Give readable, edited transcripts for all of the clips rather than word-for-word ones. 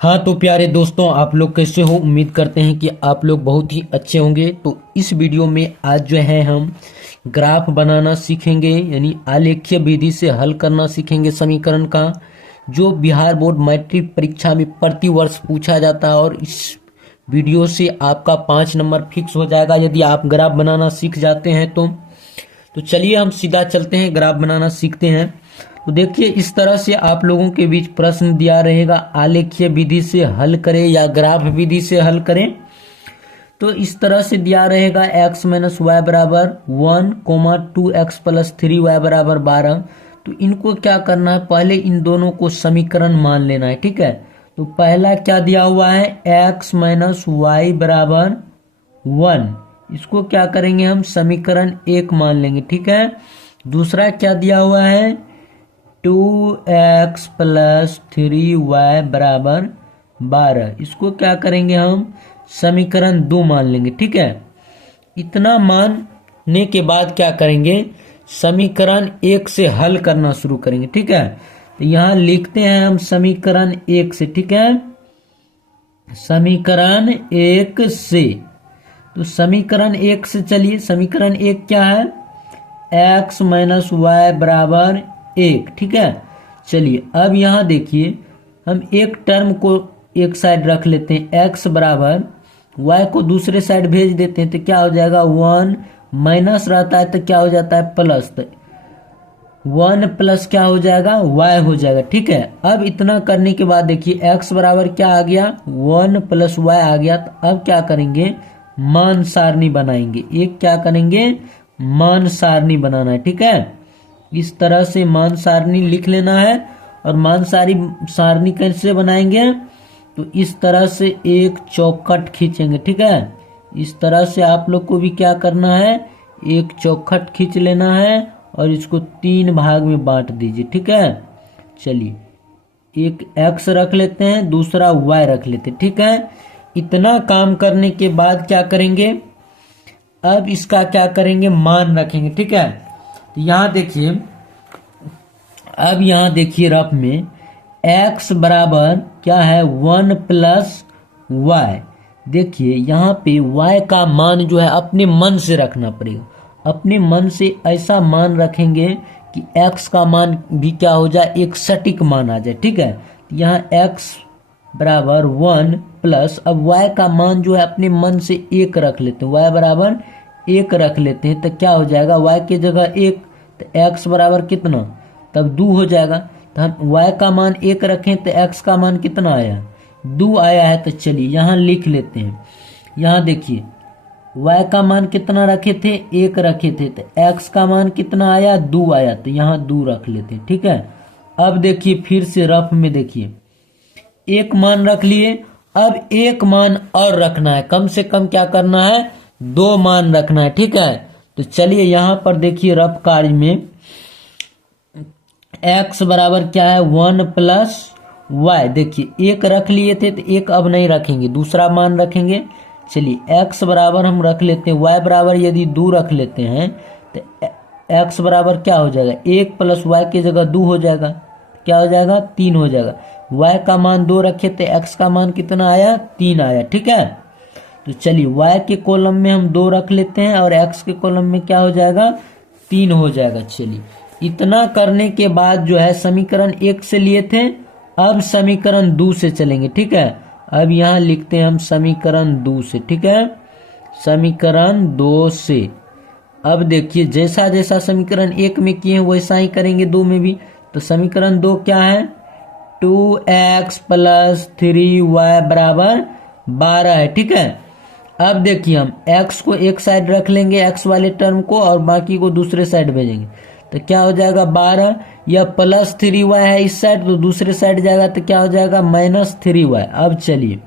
हाँ तो प्यारे दोस्तों, आप लोग कैसे हो। उम्मीद करते हैं कि आप लोग बहुत ही अच्छे होंगे। तो इस वीडियो में आज जो है हम ग्राफ बनाना सीखेंगे, यानी आलेखीय विधि से हल करना सीखेंगे समीकरण का, जो बिहार बोर्ड मैट्रिक परीक्षा में प्रति वर्ष पूछा जाता है। और इस वीडियो से आपका 5 नंबर फिक्स हो जाएगा यदि आप ग्राफ बनाना सीख जाते हैं तो चलिए हम सीधा चलते हैं, ग्राफ बनाना सीखते हैं। तो देखिए, इस तरह से आप लोगों के बीच प्रश्न दिया रहेगा, आलेखीय विधि से हल करें या ग्राफ विधि से हल करें। तो इस तरह से दिया रहेगा x माइनस वाई बराबर 1, 2x प्लस 3y बराबर 12। तो इनको क्या करना है, पहले इन दोनों को समीकरण मान लेना है, ठीक है। तो पहला क्या दिया हुआ है, x माइनस वाई बराबर 1, इसको क्या करेंगे हम समीकरण 1 मान लेंगे, ठीक है। दूसरा क्या दिया हुआ है, 2x प्लस 3y बराबर 12, इसको क्या करेंगे हम समीकरण 2 मान लेंगे, ठीक है। इतना मानने के बाद क्या करेंगे, समीकरण 1 से हल करना शुरू करेंगे, ठीक है। तो यहां लिखते हैं हम समीकरण 1 से, ठीक है। समीकरण 1 से, तो समीकरण 1 से चलिए, समीकरण 1 क्या है, x माइनस वाई बराबर 1, ठीक है। चलिए अब यहां देखिए, हम एक टर्म को एक साइड रख लेते हैं, x बराबर y को दूसरे साइड भेज देते हैं, तो क्या हो जाएगा 1, माइनस रहता है तो क्या हो जाता है प्लस, तो 1 प्लस क्या हो जाएगा y हो जाएगा, ठीक है। अब इतना करने के बाद देखिए x बराबर क्या आ गया, 1 प्लस y आ गया। तो अब क्या करेंगे, मान सारणी बनाएंगे। एक क्या करेंगे, मान सारणी बनाना है, ठीक है। इस तरह से मान सारणी लिख लेना है। और मान सारणी कैसे बनाएंगे, तो इस तरह से एक चौखट खींचेंगे, ठीक है। इस तरह से आप लोग को भी क्या करना है, एक चौखट खींच लेना है और इसको 3 भाग में बांट दीजिए, ठीक है। चलिए एक x रख लेते हैं, दूसरा y रख लेते हैं, ठीक है। इतना काम करने के बाद क्या करेंगे, अब इसका क्या करेंगे, मान रखेंगे, ठीक है। तो यहां देखिए, अब यहां देखिए रफ में x बराबर क्या है 1 प्लस y। देखिए यहाँ पे y का मान जो है अपने मन से रखना पड़ेगा। अपने मन से ऐसा मान रखेंगे कि x का मान भी क्या हो जाए, एक सटीक मान आ जाए, ठीक है। यहाँ x बराबर 1 प्लस, अब y का मान जो है अपने मन से 1 रख लेते हैं, y बराबर 1 रख लेते हैं। तो क्या हो जाएगा, y की जगह 1, तो x बराबर कितना, तब 2 हो जाएगा। तो हम y का मान 1 रखें तो x का मान कितना आया, 2 आया है। तो चलिए यहाँ लिख लेते हैं। यहाँ देखिए y का मान कितना रखे थे, 1 रखे थे, तो x का मान कितना आया, 2 आया। तो यहाँ 2 रख लेते हैं, ठीक है। अब देखिए फिर से रफ में देखिए, एक मान रख लिए, अब एक मान और रखना है, कम से कम क्या करना है, 2 मान रखना है, ठीक है। तो चलिए यहाँ पर देखिए रफ कार्य में x बराबर क्या है 1 प्लस y। देखिए 1 रख लिए थे तो 1 अब नहीं रखेंगे, दूसरा मान रखेंगे। चलिए x बराबर हम रख लेते हैं, y बराबर यदि 2 रख लेते हैं तो x बराबर क्या हो जाएगा, 1 प्लस y की जगह 2 हो जाएगा, क्या हो जाएगा 3 हो जाएगा। y का मान 2 रखे थे, x का मान कितना आया, 3 आया, ठीक है। तो चलिए y के कॉलम में हम 2 रख लेते हैं और x के कॉलम में क्या हो जाएगा, 3 हो जाएगा। चलिए इतना करने के बाद जो है समीकरण 1 से लिए थे, अब समीकरण 2 से चलेंगे, ठीक है। अब यहाँ लिखते हैं हम समीकरण 2 से, ठीक है। समीकरण 2 से अब देखिए, जैसा जैसा समीकरण 1 में किए हैं वैसा ही करेंगे 2 में भी। तो समीकरण 2 क्या है, 2x प्लस 3y बराबर 12 है, ठीक है। अब देखिए हम x को एक साइड रख लेंगे, x वाले टर्म को, और बाकी को दूसरे साइड भेजेंगे। तो क्या हो जाएगा 12, या प्लस 3y है इस साइड, तो दूसरे साइड जाएगा तो क्या हो जाएगा माइनस 3y। अब चलिए,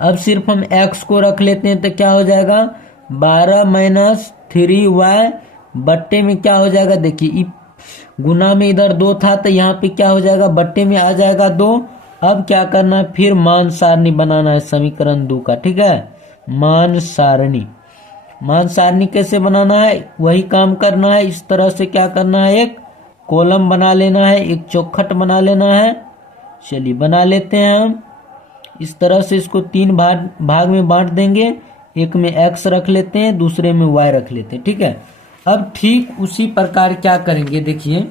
अब सिर्फ हम x को रख लेते हैं, तो क्या हो जाएगा 12 माइनस 3y बट्टे में क्या हो जाएगा, देखिए गुना में इधर 2 था तो यहाँ पे क्या हो जाएगा, बट्टे में आ जाएगा 2। अब क्या करना है, फिर मान सारणी बनाना है समीकरण 2 का, ठीक है। मान सारणी, मान सारणी कैसे बनाना है, वही काम करना है। इस तरह से क्या करना है, एक कॉलम बना लेना है, एक चौखट बना लेना है। चलिए बना लेते हैं हम। इस तरह से इसको 3 भाग में बांट देंगे। एक में x रख लेते हैं, दूसरे में y रख लेते हैं, ठीक है। अब ठीक उसी प्रकार क्या करेंगे, देखिए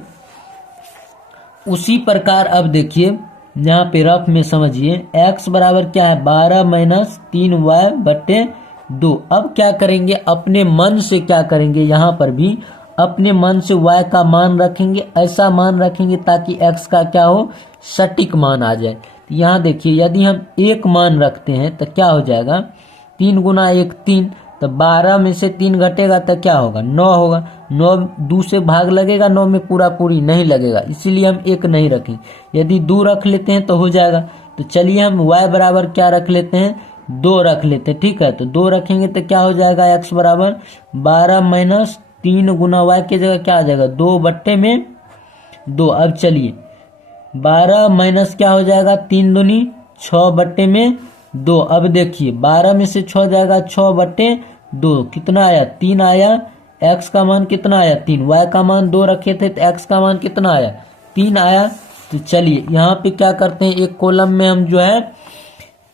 उसी प्रकार अब देखिए यहाँ पे रफ में समझिए, x बराबर क्या है 12 माइनस 3y बटे 2। अब क्या करेंगे, अपने मन से क्या करेंगे, यहाँ पर भी अपने मन से y का मान रखेंगे, ऐसा मान रखेंगे ताकि x का क्या हो, सटीक मान आ जाए। तो यहाँ देखिए यदि हम एक मान रखते हैं तो क्या हो जाएगा, 3 गुना 1 3, तो 12 में से 3 घटेगा तो क्या होगा, 9 होगा। 9 2 से भाग लगेगा, 9 में पूरा पूरी नहीं लगेगा, इसीलिए हम 1 नहीं रखें। यदि 2 रख लेते हैं तो हो जाएगा। तो चलिए हम y बराबर क्या रख लेते हैं, 2 रख लेते हैं, ठीक है। तो 2 रखेंगे तो क्या हो जाएगा, x बराबर 12 माइनस 3 गुना y की जगह क्या आ जाएगा, 2 बट्टे में 2। अब चलिए 12 माइनस क्या हो जाएगा, 3 दूनी 6 बट्टे में 2। अब देखिए 12 में से 6 जाएगा, 6 बट्टे 2 कितना आया, 3 आया। x का मान कितना आया, 3। y का मान 2 रखे थे तो x का मान कितना आया, 3 आया। तो चलिए यहाँ पे क्या करते हैं, एक कॉलम में हम जो है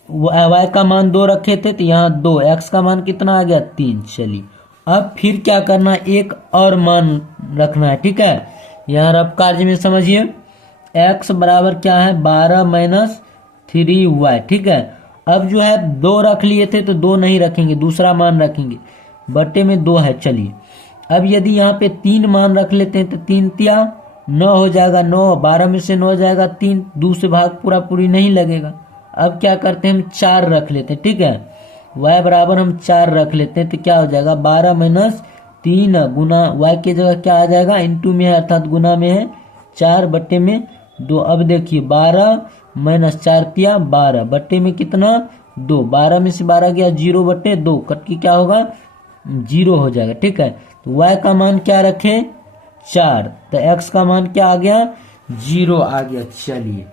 y का मान 2 रखे थे तो यहाँ 2, x का मान कितना आ गया, 3। चलिए अब फिर क्या करना, एक और मान रखना है, ठीक है। यहाँ रफ कार्य में समझिए, x बराबर क्या है 12 माइनस 3y, ठीक है। अब जो है 2 रख लिए थे तो 2 नहीं रखेंगे, दूसरा मान रखेंगे, बटे में 2 है। चलिए अब यदि यहाँ पे 3 मान रख लेते हैं तो 3 तिया 9 हो जाएगा, 9 12 में से 9 जाएगा 3, 2 से भाग पूरा पूरी नहीं लगेगा। अब क्या करते हैं, हम 4 रख लेते हैं, ठीक है। y बराबर हम 4 रख लेते हैं तो क्या हो जाएगा, 12 माइनस 3 गुना y की जगह क्या आ जाएगा, इंटू में है अर्थात गुना में है, 4 बट्टे में 2। अब देखिए 12 माइनस 4 तिया 12 बट्टे में कितना, 2। 12 में से 12 गया 0 बट्टे 2, कट के क्या होगा, 0 हो जाएगा, ठीक है। तो y का मान क्या रखें, 4, तो x का मान क्या आ गया, 0 आ गया। चलिए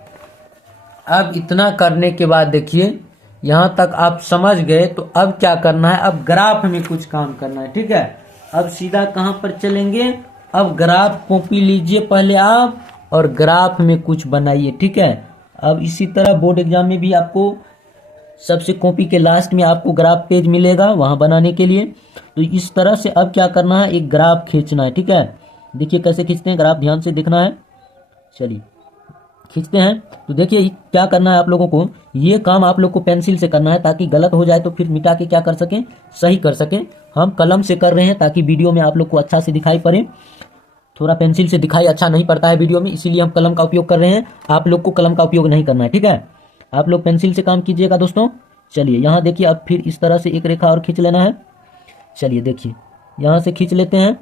अब इतना करने के बाद देखिए यहाँ तक आप समझ गए, तो अब क्या करना है, अब ग्राफ में कुछ काम करना है, ठीक है। अब सीधा कहाँ पर चलेंगे, अब ग्राफ कॉपी लीजिए पहले आप और ग्राफ में कुछ बनाइए, ठीक है। अब इसी तरह बोर्ड एग्जाम में भी आपको सबसे कॉपी के लास्ट में आपको ग्राफ पेज मिलेगा वहां बनाने के लिए। तो इस तरह से अब क्या करना है, एक ग्राफ खींचना है, ठीक है। देखिए कैसे खींचते हैं ग्राफ, ध्यान से देखना है। चलिए खींचते हैं। तो देखिए क्या करना है आप लोगों को, ये काम आप लोग को पेंसिल से करना है ताकि गलत हो जाए तो फिर मिटा के क्या कर सकें, सही कर सकें। हम कलम से कर रहे हैं ताकि वीडियो में आप लोग को अच्छा से दिखाई पड़े, थोड़ा पेंसिल से दिखाई अच्छा नहीं पड़ता है वीडियो में, इसीलिए हम कलम का उपयोग कर रहे हैं। आप लोग को कलम का उपयोग नहीं करना है, ठीक है। आप लोग पेंसिल से काम कीजिएगा दोस्तों। चलिए यहाँ देखिए, अब फिर इस तरह से एक रेखा और खींच लेना है। चलिए देखिए यहाँ से खींच लेते हैं।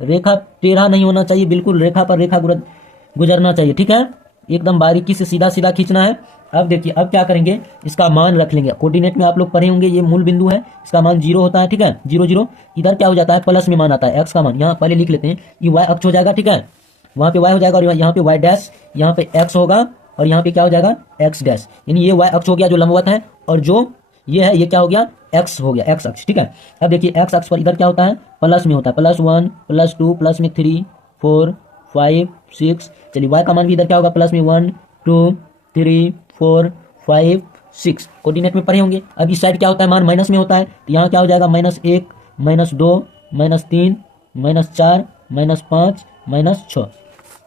रेखा टेढ़ा नहीं होना चाहिए, बिल्कुल रेखा पर रेखा गुजरना चाहिए, ठीक है। एकदम बारीकी से सीधा सीधा खींचना है। अब देखिए अब क्या करेंगे, इसका मान रख लेंगे। कोऑर्डिनेट में आप लोग पढ़े होंगे, ये मूल बिंदु है, इसका मान 0 होता है, ठीक है। 0 0 इधर क्या हो जाता है, प्लस में मान आता है, x का मान यहाँ पहले लिख लेते हैं, ये y अक्ष हो जाएगा, ठीक है। वहां पे y हो जाएगा और यहाँ पे y डैश, यहाँ पे x होगा और यहाँ पे क्या हो जाएगा, x डैश, यानी ये y अक्ष हो गया जो लंबवत है, और जो ये है ये क्या हो गया, x हो गया, x अक्ष, ठीक है। अब देखिए x अक्ष पर इधर क्या होता है, प्लस में होता है, +1 +2 प्लस में 3 4 5 6। चलिए y का मान भी इधर क्या होगा, प्लस में 1 2 3 4 5 6, कोऑर्डिनेट में पढ़े होंगे। अब इस साइड क्या होता है, मान माइनस में होता है, तो यहाँ क्या हो जाएगा, -1 -2 -3 -4 -5 -6।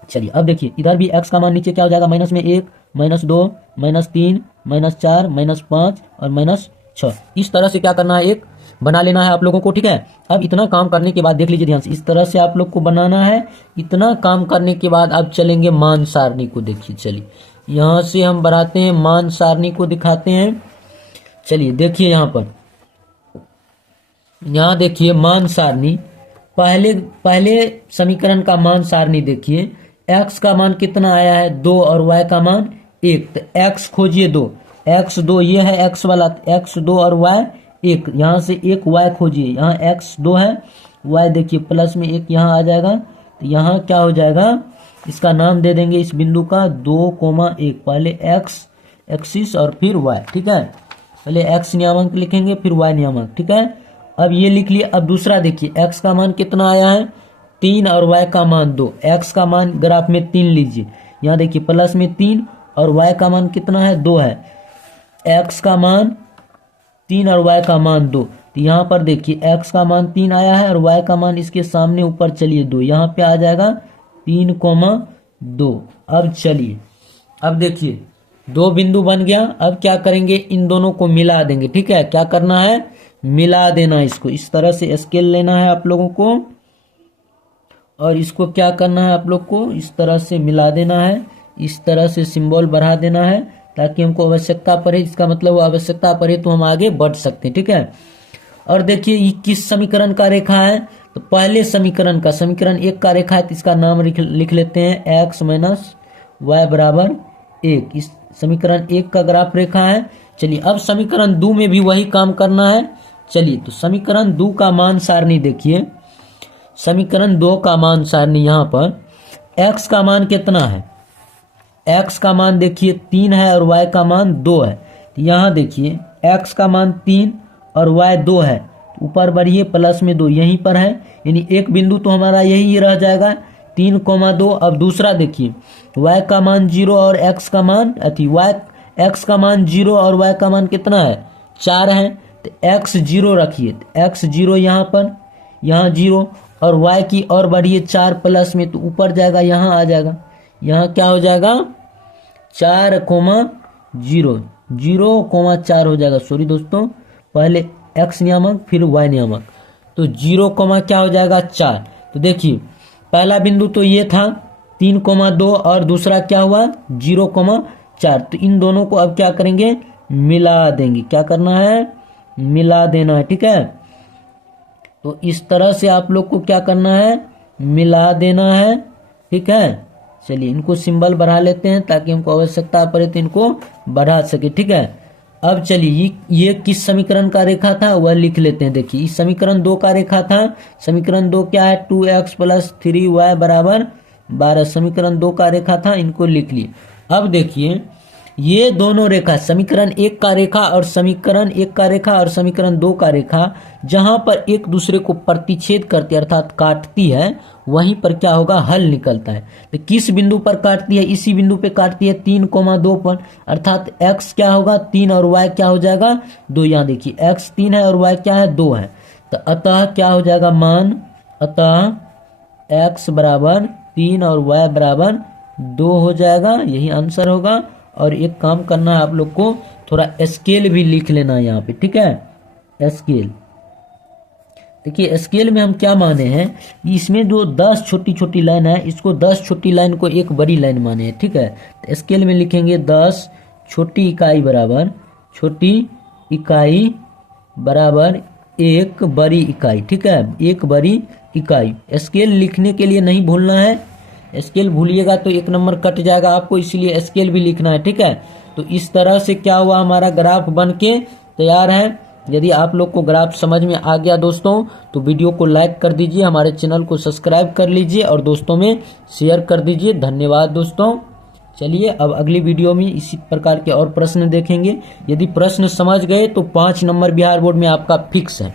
चलिए अब देखिए इधर भी x का मान नीचे क्या हो जाएगा, -1 -2 -3 -4 -5 और -6। इस तरह से क्या करना है, एक बना लेना है आप लोगों को, ठीक है। अब इतना काम करने के बाद देख लीजिए ध्यान से, इस तरह से आप लोग को बनाना है। इतना काम करने के बाद अब चलेंगे मान सारणी को, देखिए चलिए यहाँ से हम बनाते हैं मान सारणी को, दिखाते हैं। चलिए देखिए यहाँ देखिए मान सारणी, पहले समीकरण का मान सारणी देखिए, x का मान कितना आया है 2 और y का मान 1, तो x खोजिए 2, x 2 ये है x वाला, x 2 और y 1, यहाँ से 1 y खोजिए, यहाँ x 2 है, y देखिए प्लस में 1 यहाँ आ जाएगा, तो यहाँ क्या हो जाएगा, इसका नाम दे देंगे इस बिंदु का 2,1, पहले x एक्सिस और फिर y, ठीक है। पहले x नियामक लिखेंगे फिर y नियामक, ठीक है। अब ये लिख लिए। अब दूसरा देखिए x का मान कितना आया है 3 और y का मान 2, x का मान ग्राफ में 3 लीजिए, यहाँ देखिए प्लस में 3 और y का मान कितना है 2 है, x का मान 3 और y का मान 2। तो यहाँ पर देखिए x का मान 3 आया है और y का मान इसके सामने ऊपर चलिए 2, यहाँ पे आ जाएगा 3,2। अब चलिए, अब देखिए 2 बिंदु बन गया। अब क्या करेंगे, इन दोनों को मिला देंगे। ठीक है, क्या करना है, मिला देना। इसको इस तरह से स्केल लेना है आप लोगों को और इसको क्या करना है आप लोग को, इस तरह से मिला देना है। इस तरह से सिंबल बढ़ा देना है ताकि हमको आवश्यकता पड़े, इसका मतलब आवश्यकता पड़े तो हम आगे बढ़ सकते हैं। ठीक है, और देखिए ये किस समीकरण का रेखा है, तो पहले समीकरण का, समीकरण 1 का रेखा है, तो इसका नाम लिख लेते हैं x माइनस वाई बराबर 1। इस समीकरण 1 का ग्राफ रेखा है। चलिए अब समीकरण 2 में भी वही काम करना है। चलिए तो समीकरण 2 का मान सारणी देखिए, समीकरण 2 का मान सारणी, यहाँ पर x का मान कितना है, x का मान देखिए 3 है और y का मान 2 है। तो यहाँ देखिए x का मान 3 और y 2 है, ऊपर बढ़िए प्लस में 2 यहीं पर है, यानी एक बिंदु तो हमारा यही रह जाएगा 3,2। अब दूसरा देखिए y का मान 0 और x का मान x का मान 0 और y का मान कितना है 4 है। तो x 0 रखिए, तो x 0 यहाँ पर, यहाँ 0 और y की और बढ़िए 4 प्लस में, तो ऊपर जाएगा यहाँ आ जाएगा, यहाँ क्या हो जाएगा 4,0 0,4 हो जाएगा। सॉरी दोस्तों, पहले x नियामक फिर y नियामक, तो 0, क्या हो जाएगा 4। तो देखिए पहला बिंदु तो ये था 3,2 और दूसरा क्या हुआ 0,4। तो इन दोनों को अब क्या करेंगे, मिला देंगे। क्या करना है, मिला देना है। ठीक है, तो इस तरह से आप लोग को क्या करना है, मिला देना है। ठीक है, चलिए इनको सिंबल बढ़ा लेते हैं ताकि हमको आवश्यकता पड़े तो इनको बढ़ा सके। ठीक है, अब चलिए ये किस समीकरण का रेखा था वह लिख लेते हैं। देखिए इस समीकरण 2 का रेखा था। समीकरण 2 क्या है, 2x + 3y बराबर 12। समीकरण 2 का रेखा था, इनको लिख लिए। अब देखिए ये दोनों रेखा, समीकरण 1 का रेखा और समीकरण 1 का रेखा और समीकरण 2 का रेखा, जहां पर एक दूसरे को प्रतिच्छेद करती है अर्थात काटती है, वहीं पर क्या होगा, हल निकलता है। तो किस बिंदु पर काटती है, इसी बिंदु पे काटती है 3,2 पर, अर्थात x क्या होगा 3 और y क्या हो जाएगा 2। यहाँ देखिए x 3 है और y क्या है 2 है। तो अतः क्या हो जाएगा मान, अतः x बराबर 3 और y बराबर 2 हो जाएगा, यही आंसर होगा। और एक काम करना है आप लोग को, थोड़ा स्केल भी लिख लेना है यहाँ पे। ठीक है, स्केल देखिए, स्केल में हम क्या माने हैं, इसमें जो 10 छोटी छोटी लाइन है, इसको 10 छोटी लाइन को एक बड़ी लाइन माने हैं। ठीक है, तो स्केल में लिखेंगे 10 छोटी इकाई बराबर, छोटी इकाई बराबर एक बड़ी इकाई। ठीक है, एक बड़ी इकाई। स्केल लिखने के लिए नहीं भूलना है, स्केल भूलिएगा तो 1 नंबर कट जाएगा आपको, इसीलिए स्केल भी लिखना है। ठीक है, तो इस तरह से क्या हुआ, हमारा ग्राफ बन के तैयार है। यदि आप लोग को ग्राफ समझ में आ गया दोस्तों, तो वीडियो को लाइक कर दीजिए, हमारे चैनल को सब्सक्राइब कर लीजिए और दोस्तों में शेयर कर दीजिए। धन्यवाद दोस्तों। चलिए अब अगली वीडियो में इसी प्रकार के और प्रश्न देखेंगे। यदि प्रश्न समझ गए तो 5 नंबर बिहार बोर्ड में आपका फिक्स है।